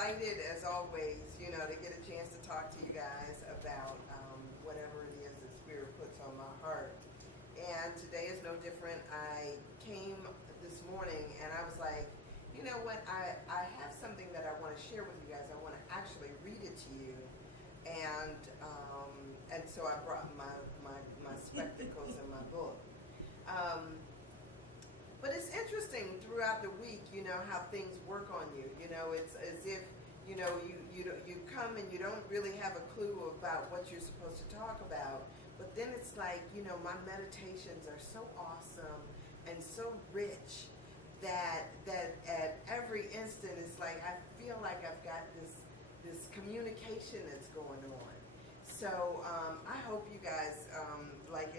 excited as always, to get a chance to talk to you guys about whatever it is that Spirit puts on my heart. And today is no different. I came this morning and I was like, you know what, I have something that I want to share with you guys. I want to actually read it to you. And so I brought my spectacles and my book. But it's interesting throughout the week, how things work on you. It's as if, you come and you don't really have a clue about what you're supposed to talk about. But then it's like, my meditations are so awesome and so rich that at every instant it's like I feel like I've got this communication that's going on. So I hope you guys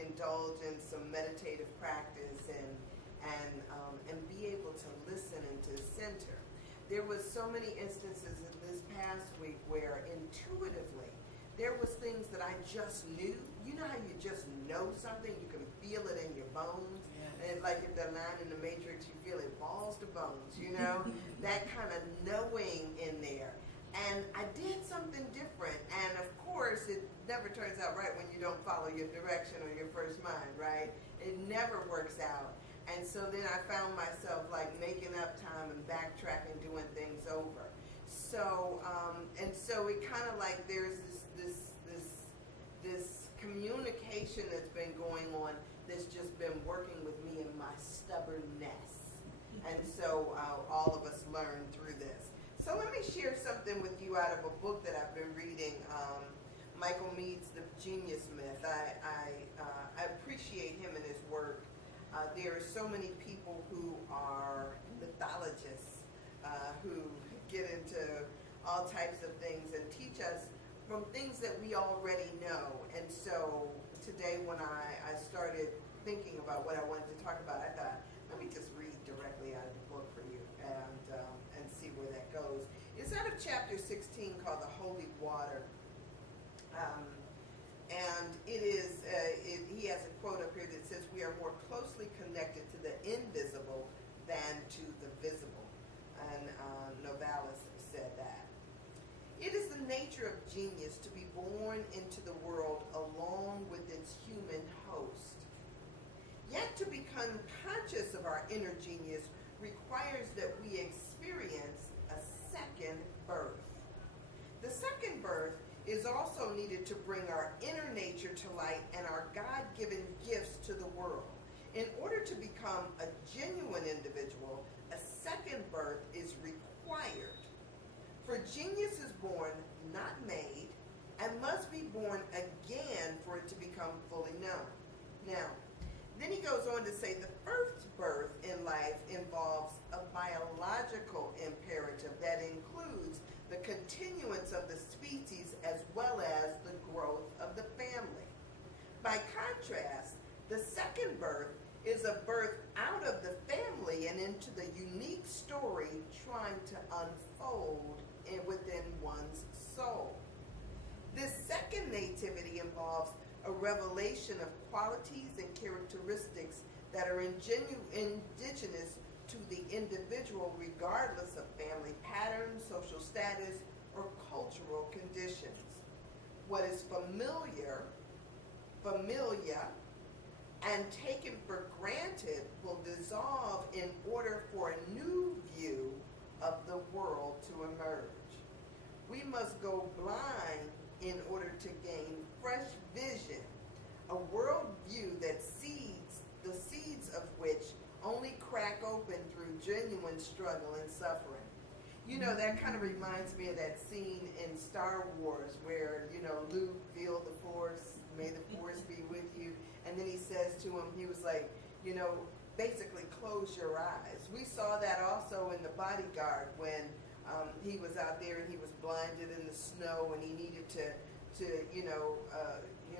indulge in some meditative practice and be able to listen and to center. There was so many instances in this past week where intuitively there was things that I just knew. You know how you just know something? You can feel it in your bones. Yes. And like in the line in the Matrix, you feel it balls to bones, that kind of knowing in there. And I did something different. And of course, it never turns out right when you don't follow your direction or your first mind, right? It never works out. And so then I found myself making up time and backtracking, doing things over. So, and so it kind of there's this communication that's been going on that's just been working with me in my stubbornness. And so all of us learn through this. So let me share something with you out of a book that I've been reading, Michael Mead's The Genius Myth. I appreciate him and his work. There are so many people who are mythologists who get into all types of things and teach us from things that we already know. And so today when I started thinking about what I wanted to talk about, I thought, let me just read directly out of the book for you and see where that goes. It's out of chapter 16 called The Holy Water. And it is, he has a quote up here that says, "We are more closely connected to the invisible than to the visible." And Novalis said that. It is the nature of genius to be born into the world along with its human host. Yet to become conscious of our inner genius requires that we experience a second birth. The second birth is also needed to bring our inner nature to light and our God-given gifts to the world. In order to become a genuine individual, a second birth is required. For genius is born, not made, and must be born again for it to become fully known. Now, then he goes on to say the first birth in life involves a biological imperative that includes the continuance of the species as well as the growth of the family. By contrast, the second birth is a birth out of the family and into the unique story trying to unfold within one's soul. This second nativity involves a revelation of qualities and characteristics that are indigenous to the individual regardless of family patterns, social status, or cultural conditions. What is familiar, and taken for granted will dissolve in order for a new view of the world to emerge. We must go blind in order to gain fresh vision, a world view that the seeds of which only crack open through genuine struggle and suffering. That kind of reminds me of that scene in Star Wars where, Luke, feel the force, may the force be with you. And then he says to him, he was like, basically close your eyes. We saw that also in The Bodyguard when he was out there and he was blinded in the snow and he needed to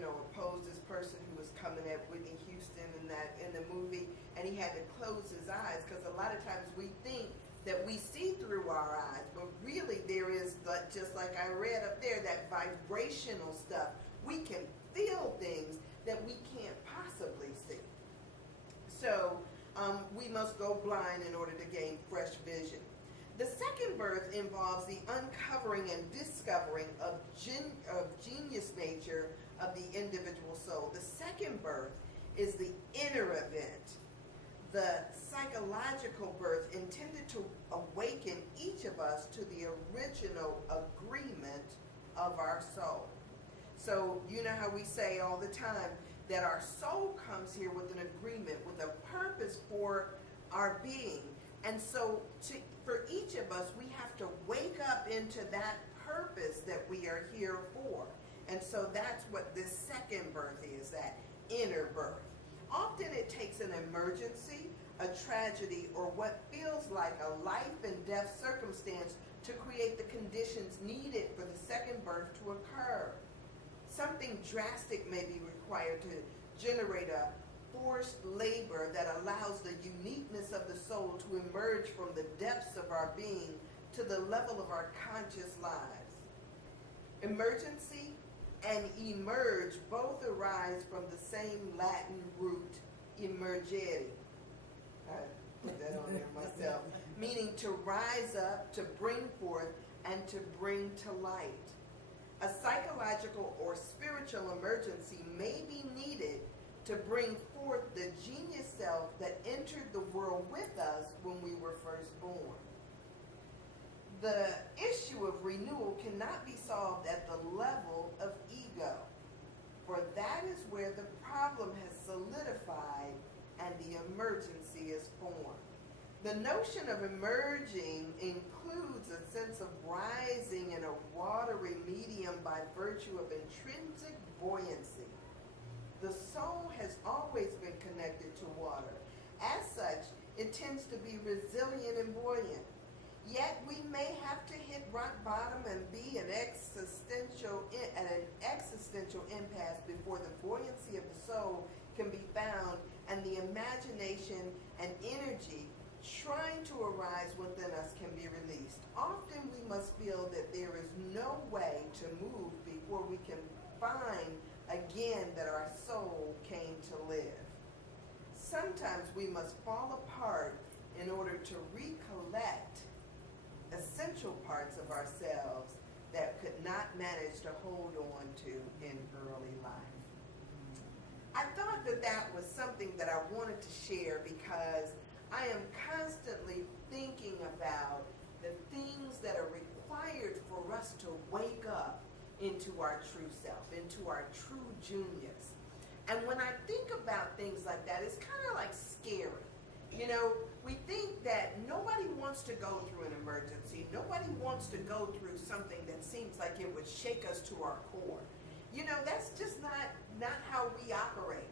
oppose this person who was coming at Whitney Houston in the movie, and he had to close his eyes because a lot of times we think that we see through our eyes, but really there is, just like I read up there, that vibrational stuff. We can feel things that we can't possibly see. So we must go blind in order to gain fresh vision. The second birth involves the uncovering and discovering of genius nature of the individual soul. The second birth is the inner event, the psychological birth intended to awaken each of us to the original agreement of our soul. So you know how we say all the time that our soul comes here with an agreement, with a purpose for our being. And so for each of us, we have to wake up into that purpose that we are here for. And so that's what this second birth is, that inner birth. Often it takes an emergency, a tragedy, or what feels like a life and death circumstance to create the conditions needed for the second birth to occur. Something drastic may be required to generate a forced labor that allows the uniqueness of the soul to emerge from the depths of our being to the level of our conscious lives. Emergency and emerge both arise from the same Latin root, emergere. I put that on there myself. Meaning to rise up, to bring forth, and to bring to light. A psychological or spiritual emergency may be needed to bring forth the genius self that entered the world with us when we were first born. The issue of renewal cannot be solved at the level of ego, for that is where the problem has solidified and the emergency is formed. The notion of emerging includes a sense of rising in a watery medium by virtue of intrinsic buoyancy. The soul has always been connected to water. As such, it tends to be resilient and buoyant. Yet we may have to hit rock bottom and be at an existential impasse before the buoyancy of the soul can be found and the imagination and energy trying to arise within us can be released. Often we must feel that there is no way to move before we can find again that our soul came to live. Sometimes we must fall apart in order to recollect essential parts of ourselves that could not manage to hold on to in early life. I thought that that was something that I wanted to share because I am constantly thinking about the things that are required for us to wake up into our true self, into our true genius. And when I think about things like that, it's kind of like scary. You know, we think that nobody wants to go through an emergency. Nobody wants to go through something that seems like it would shake us to our core. You know, that's just not how we operate.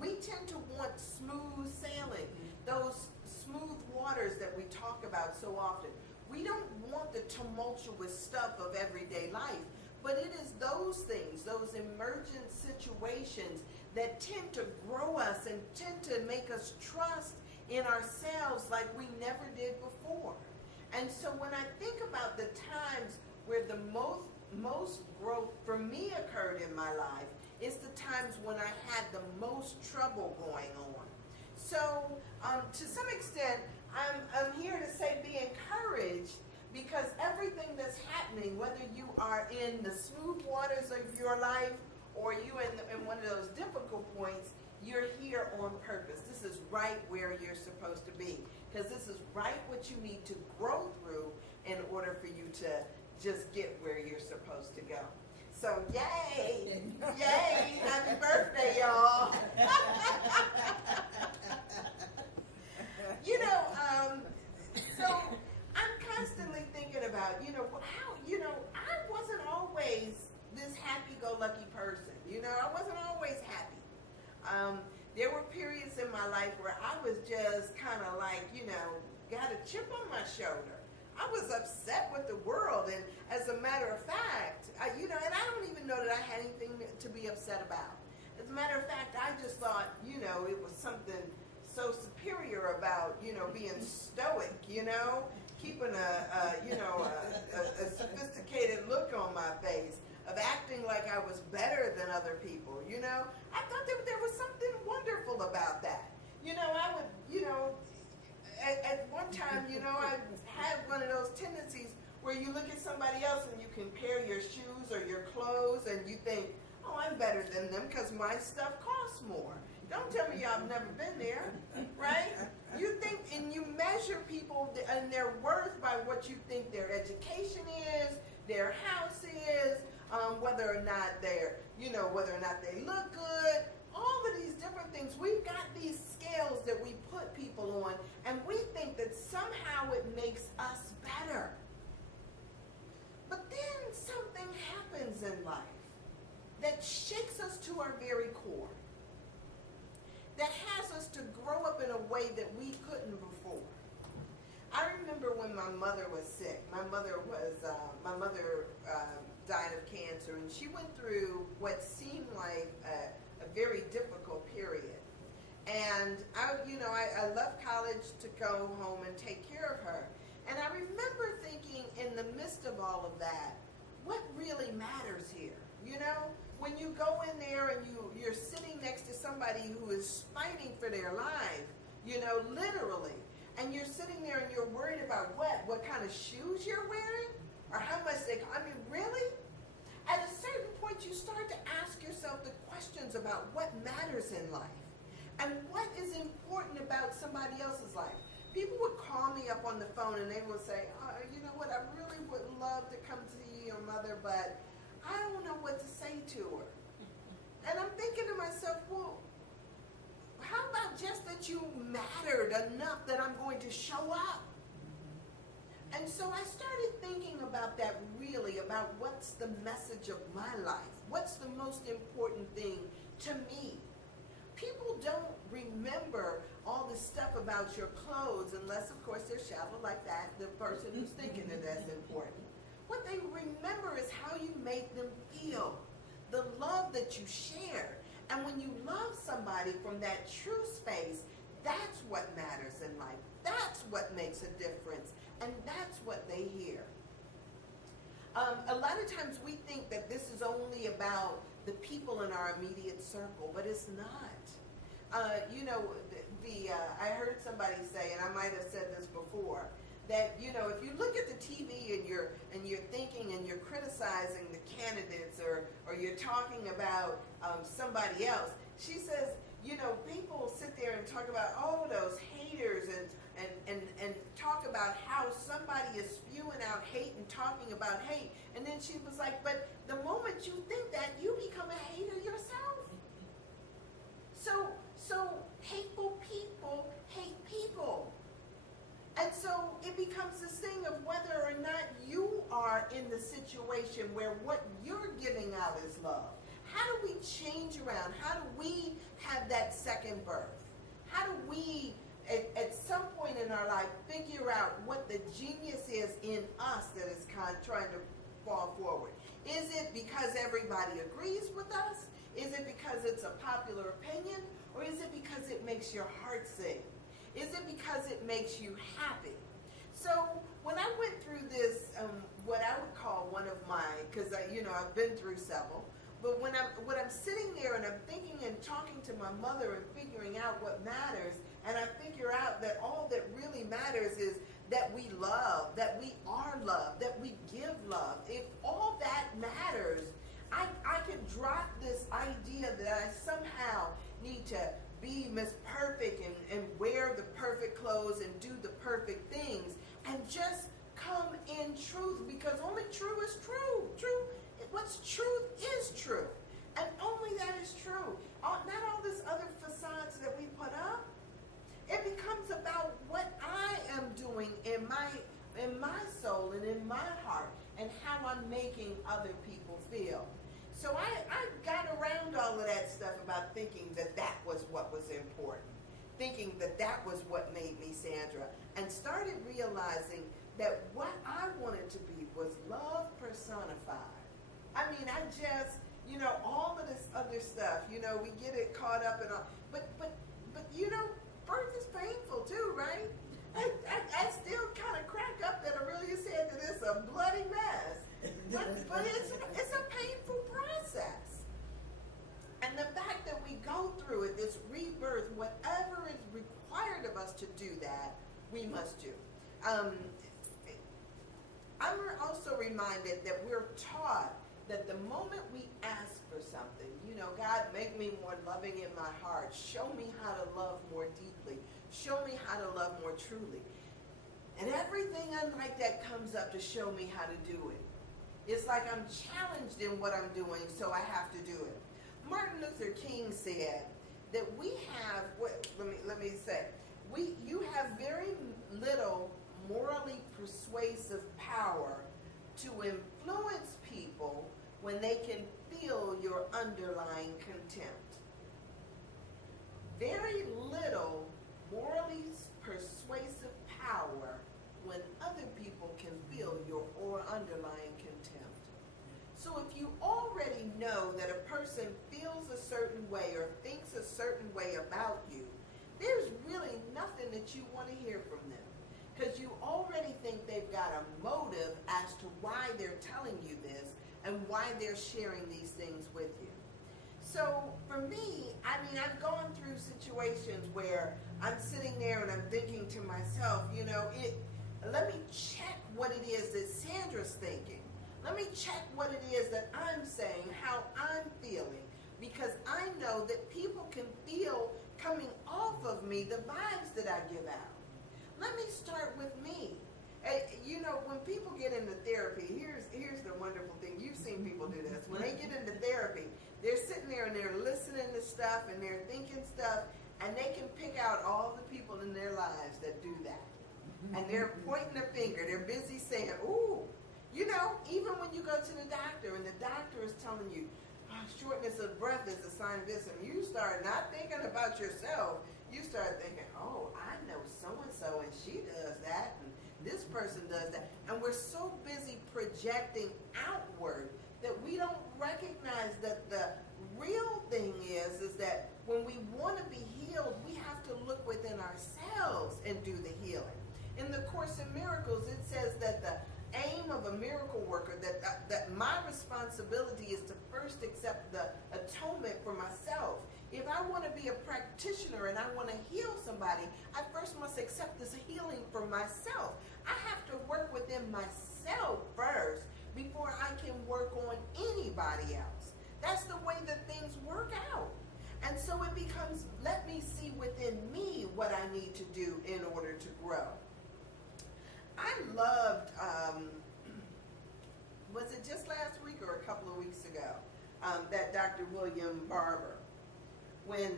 We tend to want smooth sailing, those smooth waters that we talk about so often. We don't want the tumultuous stuff of everyday life, but it is those things, those emergent situations that tend to grow us and tend to make us trust in ourselves like we never did before. And so when I think about the times where the most growth for me occurred in my life, it's the times when I had the most trouble going on. So to some extent, I'm here to say be encouraged, because everything that's happening, whether you are in the smooth waters of your life or you in one of those difficult points, you're here on purpose. This is right where you're supposed to be, because this is right what you need to grow through in order for you to just get where you're supposed to go. So yay! Yay! Happy birthday, y'all! You know, so I'm constantly thinking about, how, I wasn't always this happy-go-lucky person. I wasn't always happy. There were periods in my life where I was just kind of like, got a chip on my shoulder. I was upset with the world, and as a matter of fact, and I don't even know that I had anything to be upset about. As a matter of fact, I just thought, it was something so superior about, being stoic, keeping a sophisticated look on my face, of acting like I was better than other people, I thought that there was something wonderful about that. I would, at one time, I had one of those tendencies where you look at somebody else and you compare your shoes or your clothes and you think, oh, I'm better than them because my stuff costs more. Don't tell me y'all have never been there, right? You think and you measure people and their worth by what you think their education is, their house is, whether or not whether or not they look good, all of these different things. We've got these scales that we put people on, and we think that somehow it makes us better. But then something happens in life that shakes us to our very core, that has us to grow up in a way that we couldn't before. I remember when my mother was sick. My mother died of cancer, and she went through what seemed like a very difficult period. And I left college to go home and take care of her. And I remember thinking, in the midst of all of that, what really matters here? When you go in there and you're sitting next to somebody who is fighting for their life, literally, and you're sitting there and you're worried about what kind of shoes you're wearing, or how much really? At a certain point, you start to ask yourself the questions about what matters in life and what is important about somebody else's life. People would call me up on the phone and they would say, oh, you know what, I really would love to come to your mother, but I don't know what to say to her. And I'm thinking to myself, well, how about just that you mattered enough that I'm going to show up? And so I started thinking about that, really, about what's the message of my life? What's the most important thing to me? People don't remember all the stuff about your clothes unless, of course, they're shallow like that, the person who's thinking that that's important. What they remember is how you make them feel, the love that you share. And when you love somebody from that true space, that's what matters in life. That's what makes a difference. And that's what they hear. A lot of times we think that this is only about the people in our immediate circle, but it's not. I heard somebody say, and I might have said this before, that if you look at the TV and you're thinking and you're criticizing the candidates or you're talking about somebody else, she says, people sit there and talk about those haters and talk about how somebody is spewing out hate and talking about hate, and then she was like, but the moment you think that, you become a hater yourself. So hateful people hate people. And so it becomes this thing of whether or not you are in the situation where what you're giving out is love. How do we change around? How do we have that second birth? How do we, at some point in our life, figure out what the genius is in us that is trying to fall forward? Is it because everybody agrees with us? Is it because it's a popular opinion? Or is it because it makes your heart sing? Is it because it makes you happy? So when I went through this, what I would call one of my, because I've been through several, but when I'm sitting there and I'm thinking and talking to my mother and figuring out what matters, and I figure out that all that really matters is that we love, that we are loved, that we give love. If all that matters, I can drop this idea that I somehow need to be Miss Perfect and wear the perfect clothes and do the perfect things and just come in truth, because only true is true. What's truth is true. And only that is true. Not all this other facades that we put up. It becomes about what I am doing in my soul and in my heart and how I'm making other people feel. So I got around all of that stuff about thinking that was what was important, thinking that was what made me Sandra, and started realizing that what I wanted to be was love personified. I mean, I just, all of this other stuff, we get it caught up in all, but birth is painful too, right? I still kind of crack up that Aurelia said that it's a bloody mess. But it's a painful process. And the fact that we go through it, this rebirth, whatever is required of us to do that, we must do. I'm also reminded that we're taught that the moment we ask for something, you know, God, make me more loving in my heart. Show me how to love more deeply. Show me how to love more truly. And everything unlike that comes up to show me how to do it. It's like I'm challenged in what I'm doing, so I have to do it. Martin Luther King said that we have, let me say, you have very little morally persuasive power to influence people when they can feel your underlying contempt. Very little morally persuasive power when other people can feel your underlying contempt. So if you already know that a person feels a certain way or thinks a certain way about you, there's really nothing that you want to hear from them, because you already think they've got a motive as to why they're telling you this and why they're sharing these things with you. So for me, I mean, I've gone through situations where I'm sitting there and I'm thinking to myself, you know, let me check what it is that Sandra's thinking. Let me check what it is that I'm saying, how I'm feeling, because I know that people can feel coming off of me the vibes that I give out. Let me start with me. You know, when people get into therapy, here's the wonderful thing. You've seen people do this. When they get into therapy, they're sitting there and they're listening to stuff and they're thinking stuff, and they can pick out all the people in their lives that do that. And they're pointing a finger. They're busy saying, ooh. You know, even when you go to the doctor and the doctor is telling you, shortness of breath is a sign of this, and you start not thinking about yourself, you start thinking, oh, I know so-and-so, and she does that, and this person does that. And we're so busy projecting outward that we don't recognize that the real thing is that when we want to be healed, we have to look within ourselves and do the healing. In the Course in Miracles, it says that the aim of a miracle worker, that my responsibility is to first accept the atonement for myself. If I want to be a practitioner and I want to heal somebody, I first must accept this healing for myself. I have to work within myself first before I can work on anybody else. That's the way that things work out. And so it becomes, let me see within me what I need to do in order to grow. I loved, was it just last week or a couple of weeks ago, that Dr. William Barber, when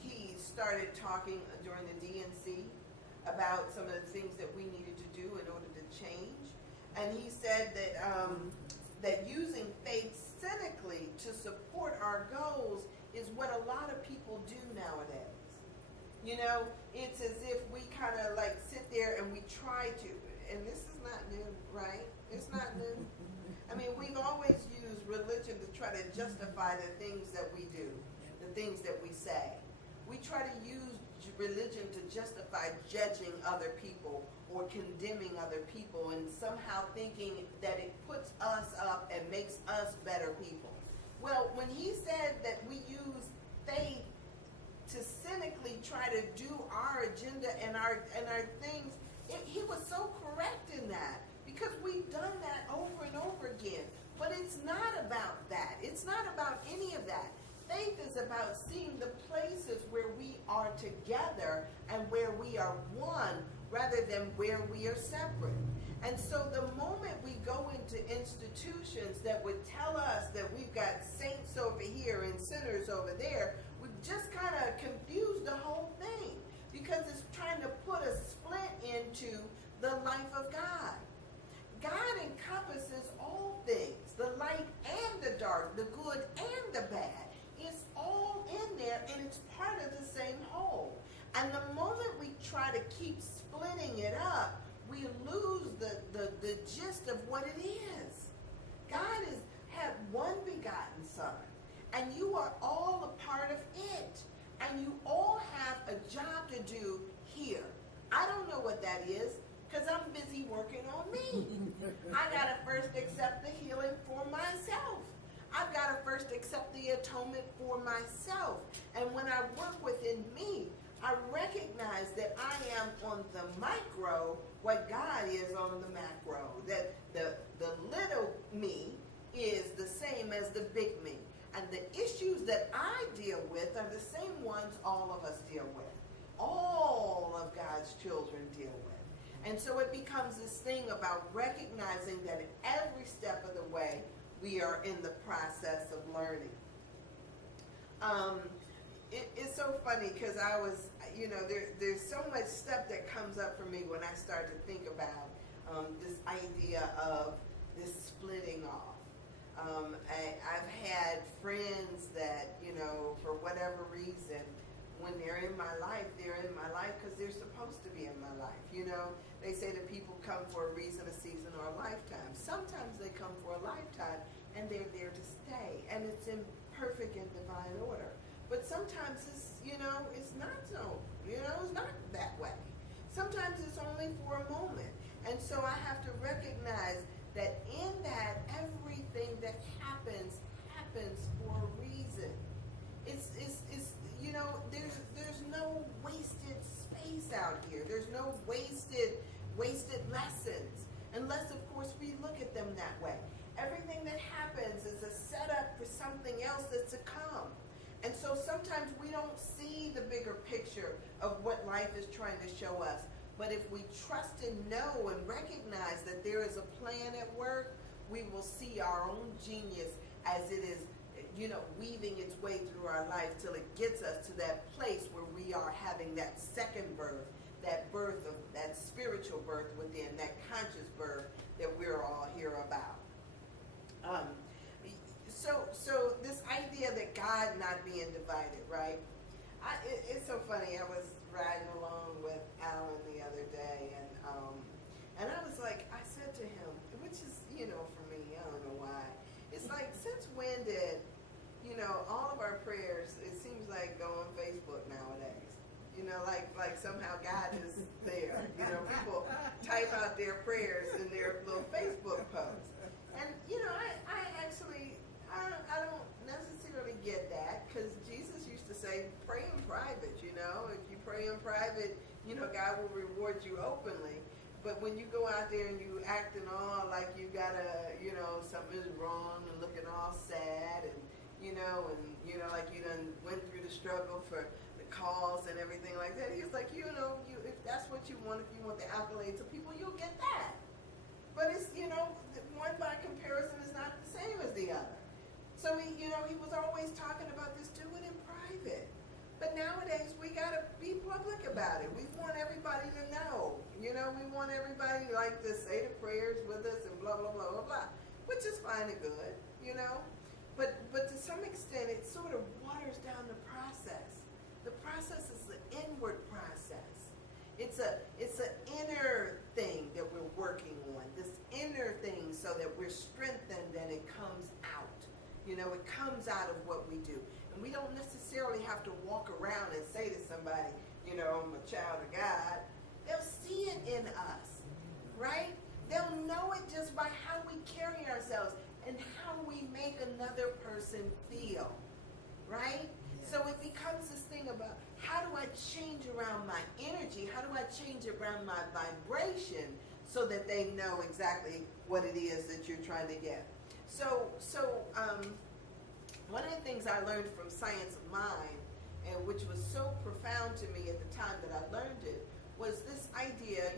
he started talking during the DNC about some of the things that we needed to do in order to change. And he said that, that using faith cynically to support our goals is what a lot of people do nowadays. You know, it's as if we kind of like sit there and we try to, and this is not new, right? It's not new. I mean, we've always used religion to try to justify the things that we do, the things that we say. We try to use religion to justify judging other people or condemning other people and somehow thinking that it puts us up and makes us better people. Well, when he said that we use faith to cynically try to do our agenda and our things, he was so correct in that, because we've done that over and over again. But it's not about that. It's not about any of that. Faith is about seeing the places where we are together and where we are one rather than where we are separate. And so the moment we go into institutions that would tell us that we've got saints over here and sinners over there, we've just kind of confused the whole thing, because it's trying to put a split into the life of God. God encompasses all things, the light and the dark, the good and the bad. It's all in there, and it's part of the same whole. And the moment we try to keep splitting it up, we lose the gist of what it is. God had one begotten Son, and you are all a part of it. And you all have a job to do here. I don't know what that is, because I'm busy working on me. I got to first accept the healing for myself. I've got to first accept the atonement for myself. And when I work within me, I recognize that I am on the micro what God is on the macro. That the little me is the same as the big me. And the issues that I deal with are the same ones all of us deal with. All of God's children deal with. And so it becomes this thing about recognizing that at every step of the way, we are in the process of learning. It's so funny because I was, there's so much stuff that comes up for me when I start to think about this idea of this splitting off. I've had friends that, for whatever reason, when they're in my life because they're supposed to be in my life. They say that people come for a reason, a season, or a lifetime. Sometimes they come for a lifetime and they're there to stay, and it's in perfect and divine order. But sometimes it's, it's not so, it's not that way. Sometimes it's only for a moment. And so I have to recognize that in that, everything that happens for a reason. It's there's no wasted space out here. There's no wasted lessons, unless of course we look at them that way. Everything that happens is a setup for something else that's to come. And so sometimes we don't see the bigger picture of what life is trying to show us. But if we trust and know and recognize that there is a plan at work, we will see our own genius as it is, weaving its way through our life till it gets us to that place where we are having that second birth, that birth of that spiritual birth within, that conscious birth that we're all here about. So this idea that God not being divided, right? It's so funny. I was riding along with Alan the other day, and I was like, I said to him, which is, for me, I don't know why. It's like, since when did, all of our prayers, it seems like go on Facebook nowadays. Like somehow God is there. People type out their prayers in their little Facebook posts. And, I don't necessarily get that, because Jesus used to say, pray in private, If you pray in private, God will reward you openly. But when you go out there and you acting all like you gotta, something is wrong and looking all sad and, like you done went through the struggle for the cause and everything like that. He was like, if that's what you want, if you want the accolades of people, you'll get that. But it's, one by comparison is not the same as the other. So he was always talking about this, do it in private. But nowadays, we got to be public about it. We want everybody to know. We want everybody to say the prayers with us and blah, blah, blah, blah, blah, which is fine and good, But to some extent, it sort of waters down the process. The process is the inward process. It's an inner thing that we're working on, this inner thing, so that we're strengthened and it comes out. It comes out of what we do. And we don't necessarily have to walk around and say to somebody, I'm a child of God. They'll see it in us, right? They'll know it just by how we carry ourselves and how we make another person feel, right? Yes. So it becomes this thing about, how do I change around my energy? How do I change around my vibration so that they know exactly what it is that you're trying to get? So one of the things I learned from Science of Mind, and which was so profound to me at the time that I learned it, was this idea,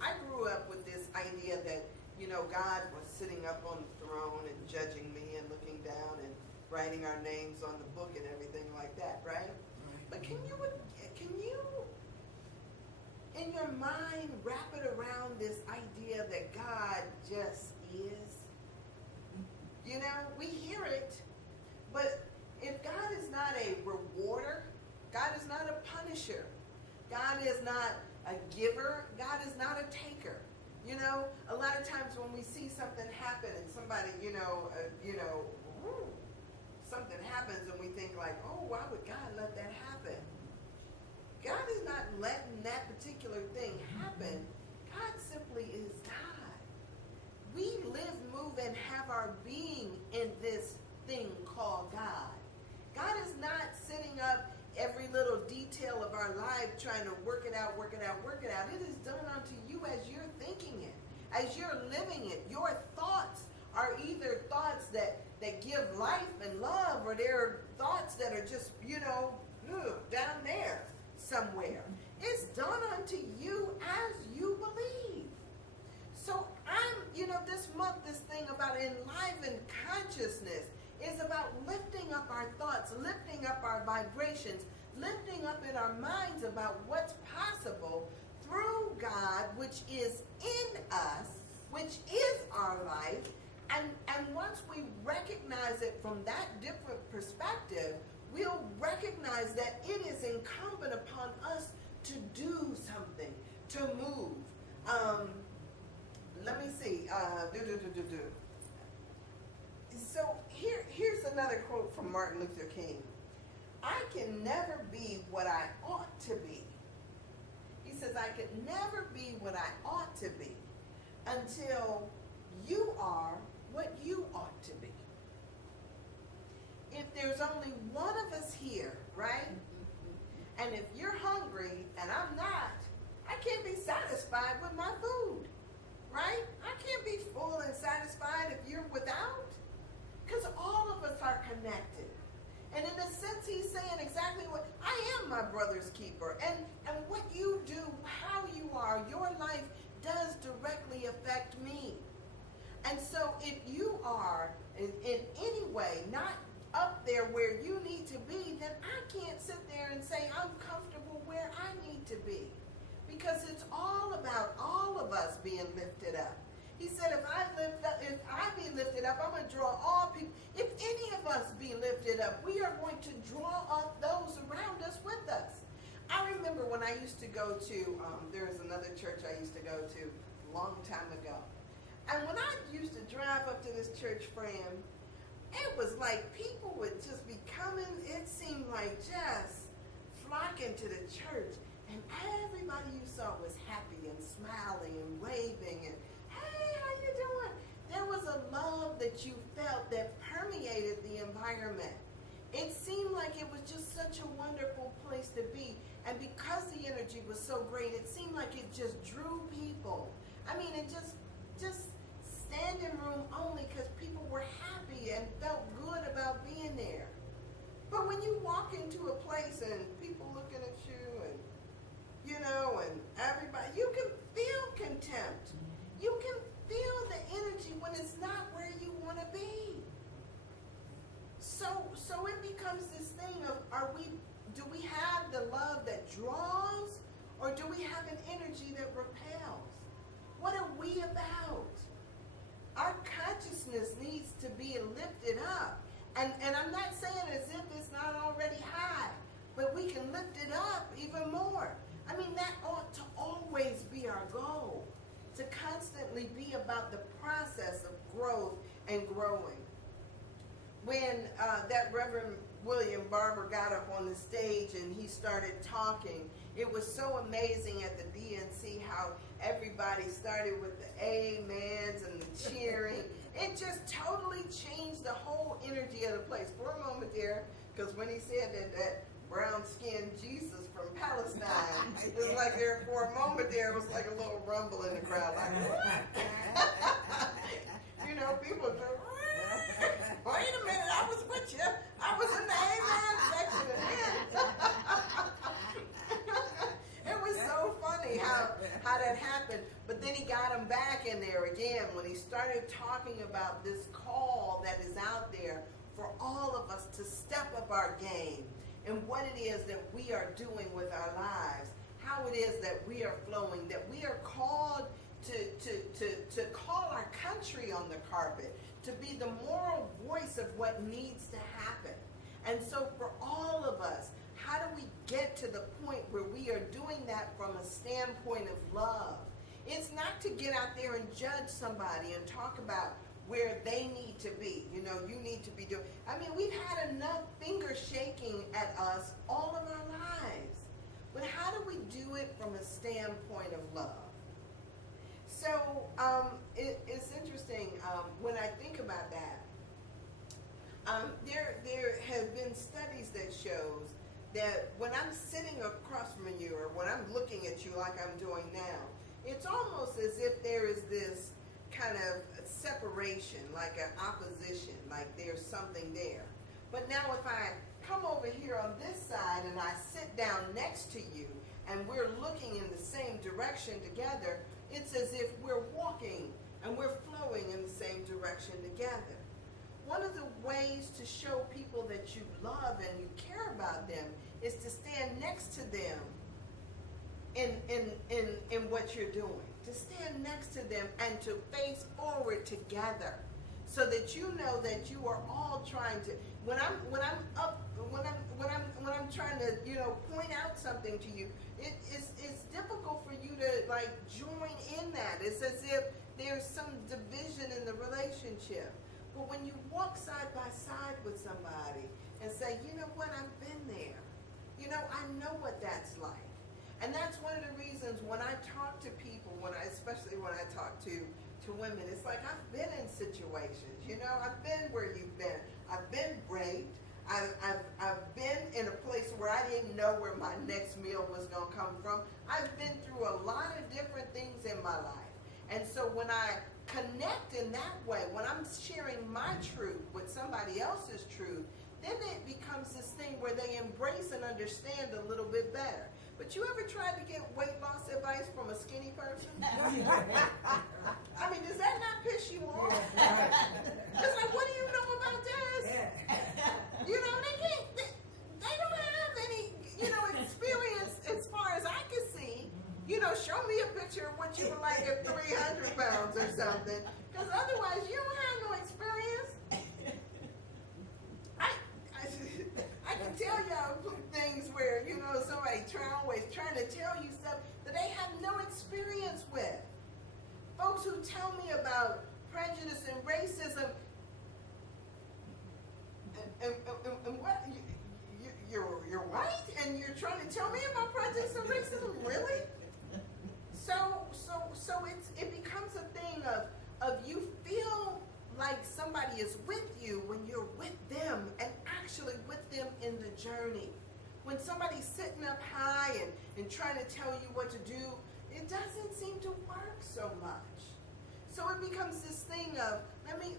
I grew up with this idea that, God was sitting up on the throne and judging me and looking down and writing our names on the book and everything like that, right? But can you, in your mind, wrap it around this idea that God just is? We hear it, but if God is not a rewarder, God is not a punisher, God is not a giver, God is not a taker. A lot of times when we see something happen and somebody, something happens and we think like, oh, why would God let that happen? God is not letting that particular thing happen. God simply is God. We live, move, and have our being in this thing called God. God is not sitting up every little out, work it out, work it out. It is done unto you as you're thinking it, as you're living it. Your thoughts are either thoughts that give life and love, or they're thoughts that are just, down there somewhere. It's done unto you as you believe. So this month, this thing about enlivened consciousness is about lifting up our thoughts, lifting up our vibrations, lifting up in our minds about what's possible through God, which is in us, which is our life. And once we recognize it from that different perspective, we'll recognize that it is incumbent upon us to do something, to move. Let me see. So here's another quote from Martin Luther King. I can never be what I ought to be. He says, I could never be what I ought to be until you are what you ought to be. If there's only one of us here, right? And if you're hungry and I'm not, I can't be satisfied with my food, right? I can't be full and satisfied if you're without, because all of us are connected. And in a sense, he's saying exactly what, I am my brother's keeper. And what you do, how you are, your life does directly affect me. And so if you are in any way not up there where you need to be, then I can't sit there and say I'm comfortable where I need to be. Because it's all about all of us being lifted up. He said, if I be lifted up, I'm going to draw all people. If any of us be lifted up, we are going to draw up those around us with us. I remember when I used to go to, there was another church I used to go to a long time ago. And when I used to drive up to this church, friend, it was like people would just be coming, it seemed like just flocking to the church. And everybody you saw was happy and smiling and waving and, hey, how you doing? There was a love that you felt that permeated the environment. It seemed like it was just such a wonderful place to be. And because the energy was so great, it seemed like it just drew people. I mean, it just standing room only, because people were happy and felt good about being there. But when you walk into a place and people looking at you and, and everybody, you can feel contempt. You can feel the energy when it's not where you want to be. So it becomes this thing of, do we have the love that draws, or do we have an energy that repels? What are we about? Our consciousness needs to be lifted up. And I'm not saying as if it's not already high, but we can lift it up even more. I mean, that ought to always be our goal, to constantly be about the process of growth and growing. When that Reverend William Barber got up on the stage and he started talking, it was so amazing at the DNC how everybody started with the amens and the cheering. It just totally changed the whole energy of the place. For a moment there, because when he said that brown-skinned Jesus from Palestine, it was like there, for a moment there, it was like a little rumble in the crowd, like, what? People just, wait a minute, I was with you. I was in the amen section. It was so funny how that happened. But then he got him back in there again when he started talking about this call that is out there for all of us to step up our game and what it is that we are doing with our lives, how it is that we are flowing, that we are called to call our country on the carpet, to be the moral voice of what needs to happen. And so for all of us, how do we get to the point where we are doing that from a standpoint of love? It's not to get out there and judge somebody and talk about where they need to be. You need to be doing. I mean, we've had enough finger shaking at us all of our lives. But how do we do it from a standpoint of love? So it's interesting when I think about that. There have been studies that shows that when I'm sitting across from you or when I'm looking at you like I'm doing now, it's almost as if there is this kind of separation, like an opposition, like there's something there. But now if I come over here on this side and I sit down next to you and we're looking in the same direction together, it's as if we're walking and we're flowing in the same direction together. One of the ways to show people that you love and you care about them is to stand next to them in what you're doing. To stand next to them and to face forward together, so that you know that you are all trying to. When I'm trying to point out something to you, it's difficult for you to like join in that. It's as if there's some division in the relationship. But when you walk side by side with somebody and say, you know what, I've been there. I know what that's like. And that's one of the reasons when I talk to people, especially when I talk to women, it's like I've been in situations. I've been where you've been. I've been raped. I've been in a place where I didn't know where my next meal was going to come from. I've been through a lot of different things in my life. And so when I connect in that way, when I'm sharing my truth with somebody else's truth, then it becomes this thing where they embrace and understand a little bit better. But you ever tried to get weight loss advice from a skinny person? I mean, does that not piss you off? It's like, what do you know about this? They don't have any, experience as far as I can see. Show me a picture of what you were like at 300 pounds or something. Because otherwise, you don't have no experience. I can tell y'all things where, somebody always trying to tell you stuff that they have no experience with. Folks who tell me about prejudice and racism, and what, you're white and you're trying to tell me about prejudice and racism? Really? So it becomes a thing of you feel like somebody is with you when you're with them and actually with them in the journey. When somebody's sitting up high and trying to tell you what to do, it doesn't seem to work so much. So it becomes this thing of,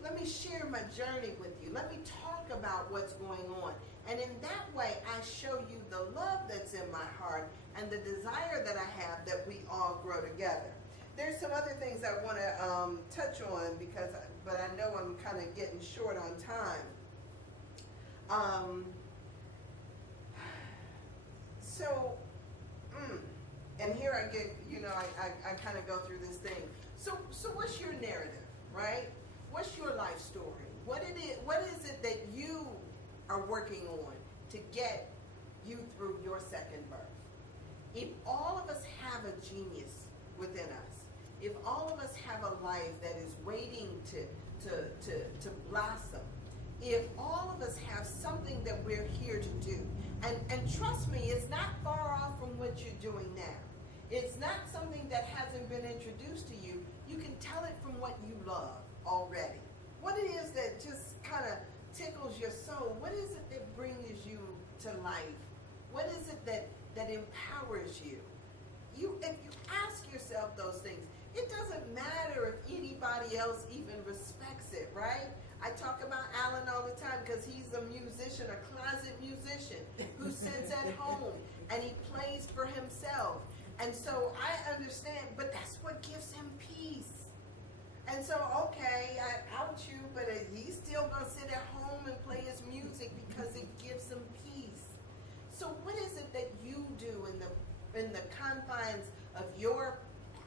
let me share my journey with you. Let me talk about what's going on. And in that way, I show you the love that's in my heart and the desire that I have that we all grow together. There's some other things I want to touch on but I know I'm kind of getting short on time. And here I get, I kind of go through this thing. So what's your narrative, right? What's your life story? What is it that you are working on to get you through your second birth? If all of us have a genius within us, if all of us have a life that is waiting to blossom, if all of us have something that we're here to do, and trust me, it's not far off from what you're doing now. It's not something that hasn't been introduced to you. You can tell it from what you love already. What it is that just kind of tickles your soul. What is it that brings you to life? What is it that empowers you? If you ask yourself those things, it doesn't matter if anybody else even respects it, right? I talk about Alan all the time because he's a musician, a closet musician who sits at home and he plays for himself. And so I understand, but that's what gives him peace. And so, okay, I out you, but he's still going to sit at home and play his music because it gives him peace. So what is it that you do in the confines of your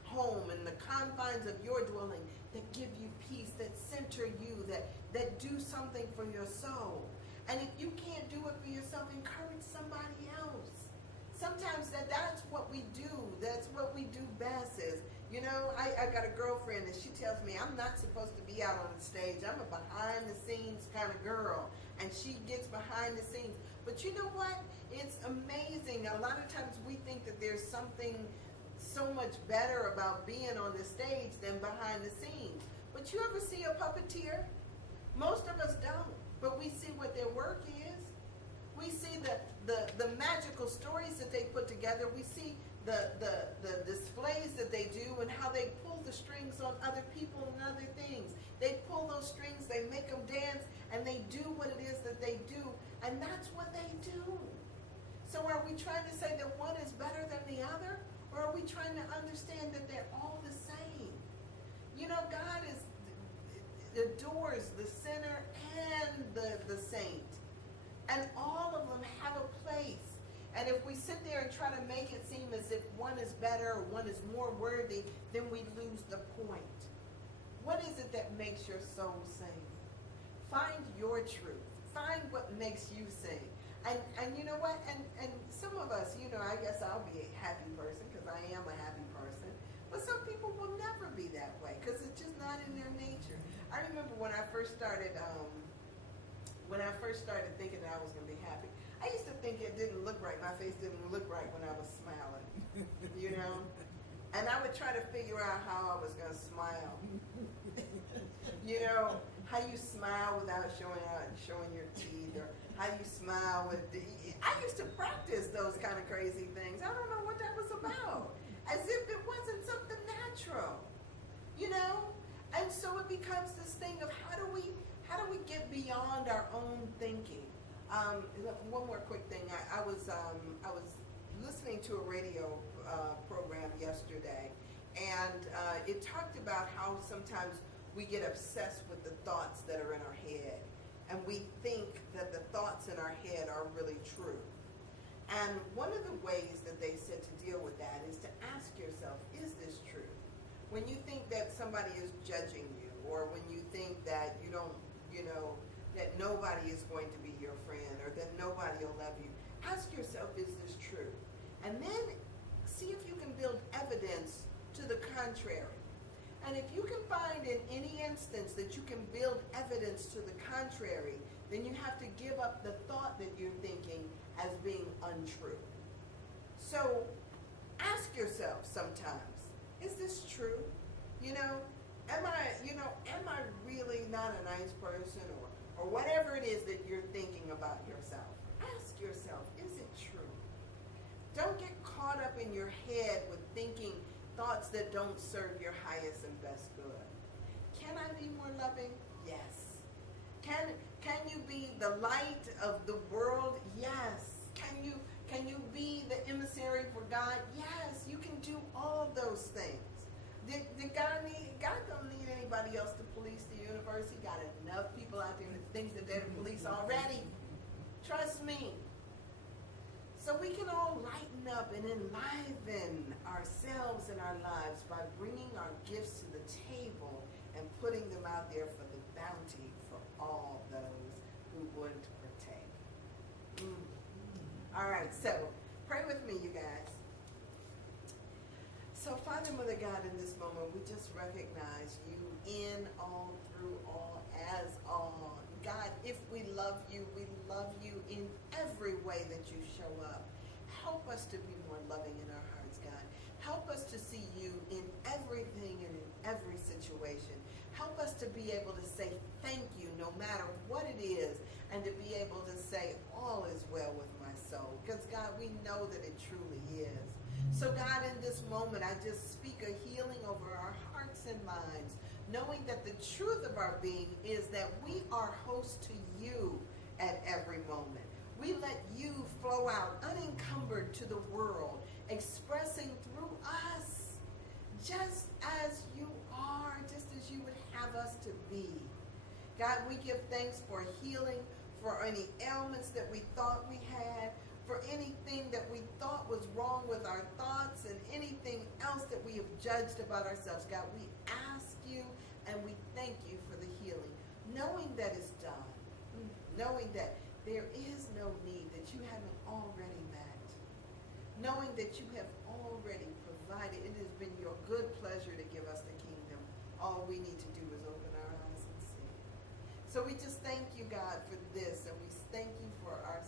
home, in the confines of your dwelling, that give you peace, that center you, that do something for your soul? And if you can't do it for yourself, encourage somebody else. Sometimes that's what we do. That's what we do best is, I got a girlfriend and she tells me I'm not supposed to be out on the stage. I'm a behind the scenes kind of girl. And she gets behind the scenes. But you know what? It's amazing. A lot of times we think that there's something so much better about being on the stage than behind the scenes. But you ever see a puppeteer? Most of us don't. But we see what their work is. We see the magical stories that they put together. We see the displays that they do and how they pull the strings on other people and other things. They pull those strings, they make them dance, and they do what it is that they do, and that's what they do. So are we trying to say that one is better than the other, or are we trying to understand that they're all the same? You know, God adores the sinner and the saint, and all of them have a place. And if we sit there and try to make it seem as if one is better or one is more worthy, then we lose the point. What is it that makes your soul sing? Find your truth. Find what makes you sing. And you know what? And some of us, you know, I guess I'll be a happy person because I am a happy person. But some people will never be that way because it's just not in their nature. I remember when I first started thinking that I was going to be happy, I used to think it didn't look right. My face didn't look right when I was smiling, you know? And I would try to figure out how I was going to smile. You know, how you smile without showing your teeth, or how you smile with I used to practice those kind of crazy things. I don't know what that was about. As if it wasn't something natural, you know? And so it becomes this thing of how do we get beyond our own thinking? One more quick thing. I was listening to a radio program yesterday, and it talked about how sometimes we get obsessed with the thoughts that are in our head, and we think that the thoughts in our head are really true. And one of the ways that they said to deal with that is to ask yourself, is this true? When you think that somebody is judging you, or when you think that you don't, you know, that nobody is going to be your friend, or that nobody will love you, ask yourself, is this true? And then see if you can build evidence to the contrary. And if you can find in any instance that you can build evidence to the contrary, then you have to give up the thought that you're thinking as being untrue. So ask yourself sometimes, is this true? You know, am I really not a nice person, or whatever it is that you're thinking about yourself? Ask yourself, is it true? Don't get caught up in your head with thinking thoughts that don't serve your highest and best good. Can I be more loving? Yes. Can you be the light of the world? Yes. Can you be the emissary for God? Yes. You can do all those things. Did God don't need anybody else to police the universe. He got enough people out there that think that they're the police already. Trust me. So we can all lighten up and enliven ourselves and our lives by bringing our gifts to the table and putting them out there for the bounty for all those who would partake. All right, so pray with me, you guys. So Father, Mother God, in this moment, we just recognize you in, all, through, all, as all. God, if we love you in every way that you show up. Help us to be more loving in our hearts, God. Help us to see you in everything and in every situation. Help us to be able to say thank you no matter what it is, and to be able to say all is well with my soul. Because, God, we know that it truly is. So, God, in this moment, I just speak a healing over our hearts and minds, knowing that the truth of our being is that we are host to you at every moment. We let you flow out unencumbered to the world, expressing through us just as you are, just as you would have us to be. God, we give thanks for healing, for any ailments that we thought we had, for anything that we thought was wrong with our thoughts, and anything else that we have judged about ourselves. God, we ask you and we thank you for the healing, knowing that it's done, knowing that there is no need that you haven't already met, knowing that you have already provided. It has been your good pleasure to give us the kingdom. All we need to do is open our eyes and see. So we just thank you, God, for this, and we thank you for our